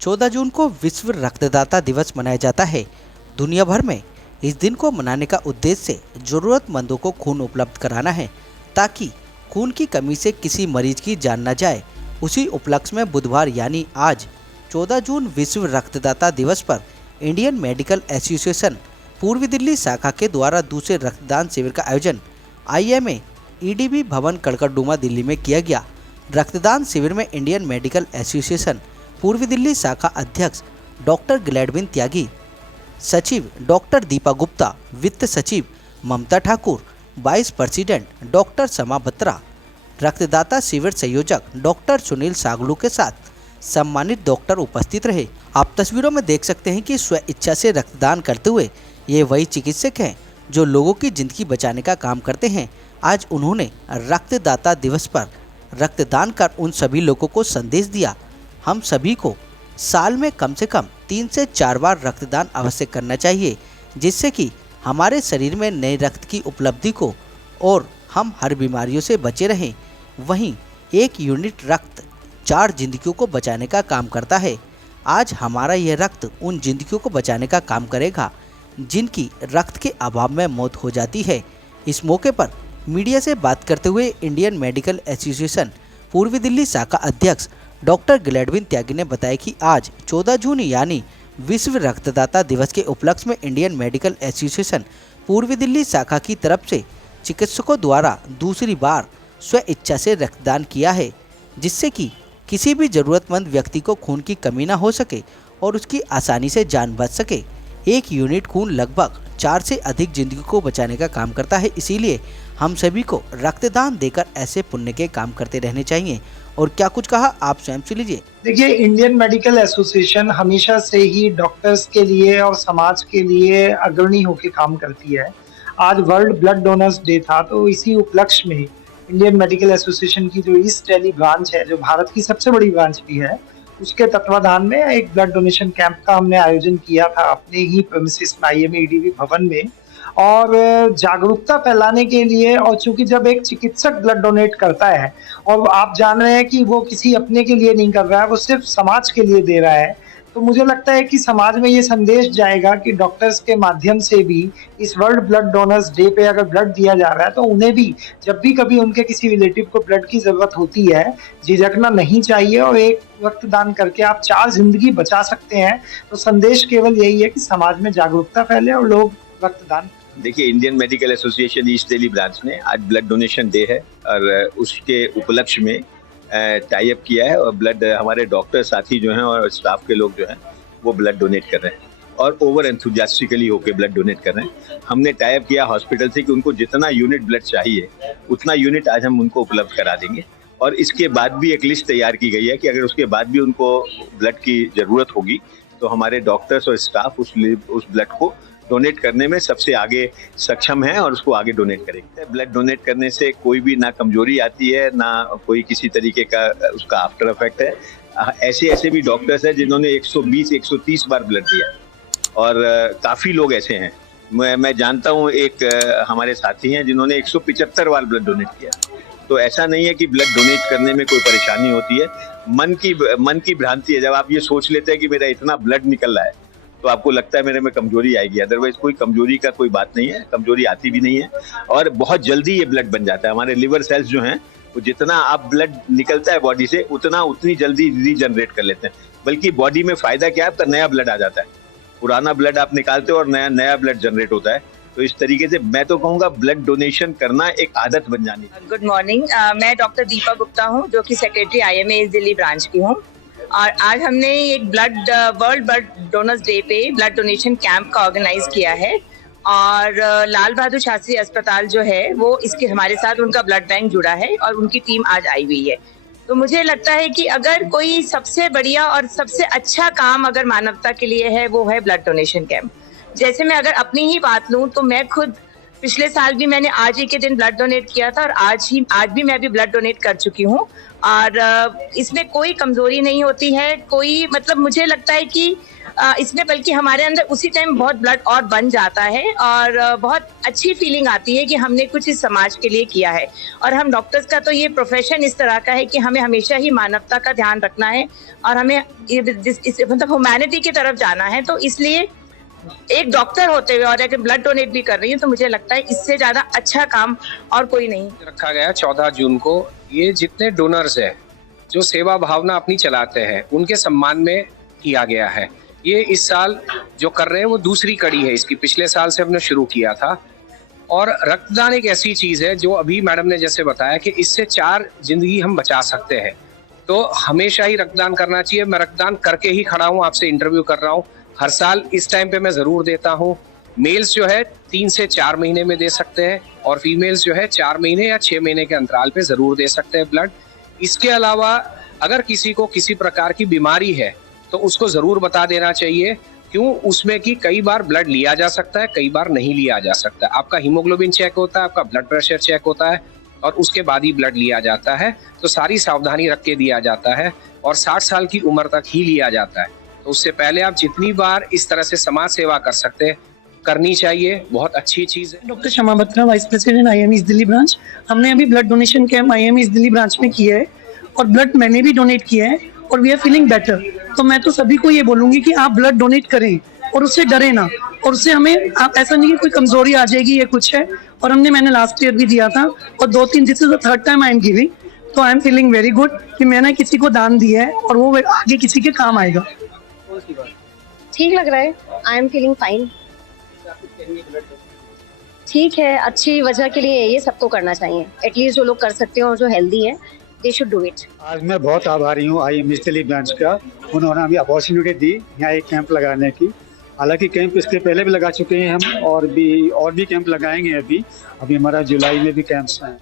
14 जून को विश्व रक्तदाता दिवस मनाया जाता है। दुनिया भर में इस दिन को मनाने का उद्देश्य जरूरतमंदों को खून उपलब्ध कराना है, ताकि खून की कमी से किसी मरीज की जान न जाए। उसी उपलक्ष्य में बुधवार यानी आज 14 जून विश्व रक्तदाता दिवस पर इंडियन मेडिकल एसोसिएशन पूर्वी दिल्ली शाखा के द्वारा दूसरे रक्तदान शिविर का आयोजन IMA EDB भवन कड़कड़डूमा दिल्ली में किया गया। रक्तदान शिविर में इंडियन मेडिकल एसोसिएशन पूर्वी दिल्ली शाखा अध्यक्ष डॉक्टर ग्लैडविन त्यागी, सचिव डॉक्टर दीपा गुप्ता, वित्त सचिव ममता ठाकुर, वाइस प्रेसिडेंट डॉक्टर समा बत्रा, रक्तदाता शिविर संयोजक डॉक्टर सुनील सागलू के साथ सम्मानित डॉक्टर उपस्थित रहे। आप तस्वीरों में देख सकते हैं कि स्व इच्छा से रक्तदान करते हुए ये वही चिकित्सक हैं जो लोगों की जिंदगी बचाने का काम करते हैं। आज उन्होंने रक्तदाता दिवस पर रक्तदान कर उन सभी लोगों को संदेश दिया। हम सभी को साल में कम से कम 3 से 4 बार रक्तदान अवश्य करना चाहिए, जिससे कि हमारे शरीर में नए रक्त की उपलब्धि को और हम हर बीमारियों से बचे रहें। वहीं 1 यूनिट रक्त 4 जिंदगियों को बचाने का काम करता है। आज हमारा यह रक्त उन जिंदगियों को बचाने का काम करेगा जिनकी रक्त के अभाव में मौत हो जाती है। इस मौके पर मीडिया से बात करते हुए इंडियन मेडिकल एसोसिएशन पूर्वी दिल्ली शाखा अध्यक्ष डॉक्टर ग्लैडविन त्यागी ने बताया कि आज 14 जून यानी विश्व रक्तदाता दिवस के उपलक्ष्य में इंडियन मेडिकल एसोसिएशन पूर्वी दिल्ली शाखा की तरफ से चिकित्सकों द्वारा दूसरी बार स्व इच्छा से रक्तदान किया है, जिससे कि किसी भी जरूरतमंद व्यक्ति को खून की कमी न हो सके और उसकी आसानी से जान बच सके। 1 यूनिट खून लगभग 4 से अधिक जिंदगी को बचाने का काम करता है, इसीलिए हम सभी को रक्तदान देकर ऐसे पुण्य के काम करते रहने चाहिए। और क्या कुछ कहा आप स्वयं से लीजिए। देखिए, इंडियन मेडिकल एसोसिएशन हमेशा से ही डॉक्टर्स के लिए और समाज के लिए अग्रणी होकर काम करती है। आज वर्ल्ड ब्लड डोनर्स डे था, तो इसी उपलक्ष्य में इंडियन मेडिकल एसोसिएशन की जो ईस्ट दिल्ली ब्रांच है, जो भारत की सबसे बड़ी ब्रांच भी है, उसके तत्वाधान में एक ब्लड डोनेशन कैंप का हमने आयोजन किया था अपने ही प्रेमिसेस में IMA EDB भवन में। और जागरूकता फैलाने के लिए, और चूंकि जब एक चिकित्सक ब्लड डोनेट करता है और आप जान रहे हैं कि वो किसी अपने के लिए नहीं कर रहा है, वो सिर्फ समाज के लिए दे रहा है, तो मुझे लगता है कि समाज में ये संदेश जाएगा कि डॉक्टर्स के माध्यम से भी इस वर्ल्ड ब्लड डोनर्स डे पे अगर ब्लड दिया जा रहा है तो उन्हें भी जब भी कभी उनके किसी रिलेटिव को ब्लड की जरूरत होती है, झिझकना नहीं चाहिए और एक रक्तदान करके आप 4 जिंदगी बचा सकते हैं। तो संदेश केवल यही है कि समाज में जागरूकता फैले और लोग रक्तदान। देखिए, Indian medical association east Delhi branch ने आज ब्लड डोनेशन डे है और उसके उपलक्ष्य में टाई अप किया है और ब्लड हमारे डॉक्टर साथी जो हैं और स्टाफ के लोग जो हैं वो ब्लड डोनेट कर रहे हैं और ओवर एंथुजियास्टिकली होकर ब्लड डोनेट कर रहे हैं। हमने टाई अप किया हॉस्पिटल से कि उनको जितना यूनिट ब्लड चाहिए उतना यूनिट आज हम उनको उपलब्ध करा देंगे। और इसके बाद भी एक लिस्ट तैयार की गई है कि अगर उसके बाद भी उनको ब्लड की ज़रूरत होगी तो हमारे डॉक्टर्स और स्टाफ उस ब्लड को डोनेट करने में सबसे आगे सक्षम है और उसको आगे डोनेट करेंगे। ब्लड डोनेट करने से कोई भी ना कमजोरी आती है, ना कोई किसी तरीके का उसका आफ्टर इफेक्ट है। ऐसे भी डॉक्टर्स हैं जिन्होंने 120-130 बार ब्लड दिया और काफ़ी लोग ऐसे हैं। मैं जानता हूँ एक हमारे साथी हैं जिन्होंने 175 बार ब्लड डोनेट किया। तो ऐसा नहीं है कि ब्लड डोनेट करने में कोई परेशानी होती है, मन की भ्रांति है। जब आप ये सोच लेते हैं कि मेरा इतना ब्लड निकल रहा है तो आपको लगता है मेरे में कमजोरी आएगी, अदरवाइज कोई कमजोरी का कोई बात नहीं है, कमजोरी आती भी नहीं है और बहुत जल्दी ये ब्लड बन जाता है। हमारे लिवर सेल्स जो हैं वो जितना आप ब्लड निकलता है बॉडी से उतनी जल्दी रीजनरेट कर लेते हैं। बल्कि बॉडी में फायदा क्या है, आपका नया ब्लड आ जाता है, पुराना ब्लड आप निकालते हो और नया ब्लड जनरेट होता है। तो इस तरीके से मैं तो कहूँगा ब्लड डोनेशन करना एक आदत बन जानी चाहिए। गुड मॉर्निंग, मैं डॉक्टर दीपा गुप्ता हूँ जो कि secretary IMA east Delhi branch की हूँ। और आज हमने एक वर्ल्ड ब्लड डोनर्स डे पे ब्लड डोनेशन कैंप का ऑर्गेनाइज किया है और लाल बहादुर शास्त्री अस्पताल जो है वो इसके हमारे साथ उनका ब्लड बैंक जुड़ा है और उनकी टीम आज आई हुई है। तो मुझे लगता है कि अगर कोई सबसे बढ़िया और सबसे अच्छा काम अगर मानवता के लिए है वो है ब्लड डोनेशन कैंप। जैसे मैं अगर अपनी ही बात लूं तो मैं खुद पिछले साल भी मैंने आज ही के दिन ब्लड डोनेट किया था और आज भी मैं भी ब्लड डोनेट कर चुकी हूँ और इसमें कोई कमजोरी नहीं होती है, कोई मतलब मुझे लगता है कि इसमें बल्कि हमारे अंदर उसी टाइम बहुत ब्लड और बन जाता है और बहुत अच्छी फीलिंग आती है कि हमने कुछ इस समाज के लिए किया है। और हम डॉक्टर्स का तो ये प्रोफेशन इस तरह का है कि हमें हमेशा ही मानवता का ध्यान रखना है और हमें मतलब ह्यूमैनिटी की तरफ जाना है। तो इसलिए एक डॉक्टर होते हुए और अगर ब्लड डोनेट भी कर रही है तो मुझे लगता है इससे ज्यादा अच्छा काम और कोई नहीं रखा गया। 14 जून को ये जितने डोनर्स है जो सेवा भावना अपनी चलाते हैं उनके सम्मान में किया गया है। ये इस साल जो कर रहे हैं वो दूसरी कड़ी है इसकी, पिछले साल से हमने शुरू किया था। और रक्तदान एक ऐसी चीज है जो अभी मैडम ने जैसे बताया कि इससे 4 जिंदगी हम बचा सकते हैं, तो हमेशा ही रक्तदान करना चाहिए। मैं रक्तदान करके ही खड़ा हूँ, आपसे इंटरव्यू कर रहा हूँ। हर साल इस टाइम पे मैं जरूर देता हूँ। मेल्स जो है 3 से 4 महीने में दे सकते हैं और फीमेल्स जो है 4 महीने या 6 महीने के अंतराल पे जरूर दे सकते हैं ब्लड। इसके अलावा अगर किसी को किसी प्रकार की बीमारी है तो उसको जरूर बता देना चाहिए, क्यों उसमें कि कई बार ब्लड लिया जा सकता है, कई बार नहीं लिया जा सकता है। आपका हीमोग्लोबिन चेक होता है, आपका ब्लड प्रेशर चेक होता है और उसके बाद ही ब्लड लिया जाता है। तो सारी सावधानी रख के दिया जाता है और 60 साल की उम्र तक ही लिया जाता है। तो उससे पहले आप जितनी बार इस तरह से समाज सेवा कर सकते हैं करनी चाहिए, बहुत अच्छी चीज है। Doctor Shama Batra, vice president IME Delhi branch. हमने अभी blood donation camp IME Delhi branch में किया है और ब्लड मैंने भी डोनेट किया है और वी आर फीलिंग बेटर। तो मैं तो सभी को ये बोलूंगी कि आप ब्लड डोनेट करें और उससे डरे ना, और उससे हमें आप ऐसा नहीं कि कोई कमजोरी आ जाएगी या कुछ है। और मैंने लास्ट ईयर भी दिया था और 2-3 this is the 3rd time I am giving. तो I am feeling very good कि मैंने किसी को दान दिया है और वो आगे किसी के काम आएगा। ठीक लग रहा है, आई एम फीलिंग फाइन। ठीक है, अच्छी वजह के लिए ये सबको करना चाहिए, एटलीस्ट जो लोग कर सकते हैं और जो हेल्दी है दे शुड डू इट। आज मैं बहुत आभारी हूँ IME दिल्ली ब्रांच का, उन्होंने हमें अपॉर्चुनिटी दी यहाँ एक कैंप लगाने की। हालांकि कैंप इसके पहले भी लगा चुके हैं हम और भी कैंप लगाएंगे। अभी हमारा जुलाई में भी कैंप्स हैं।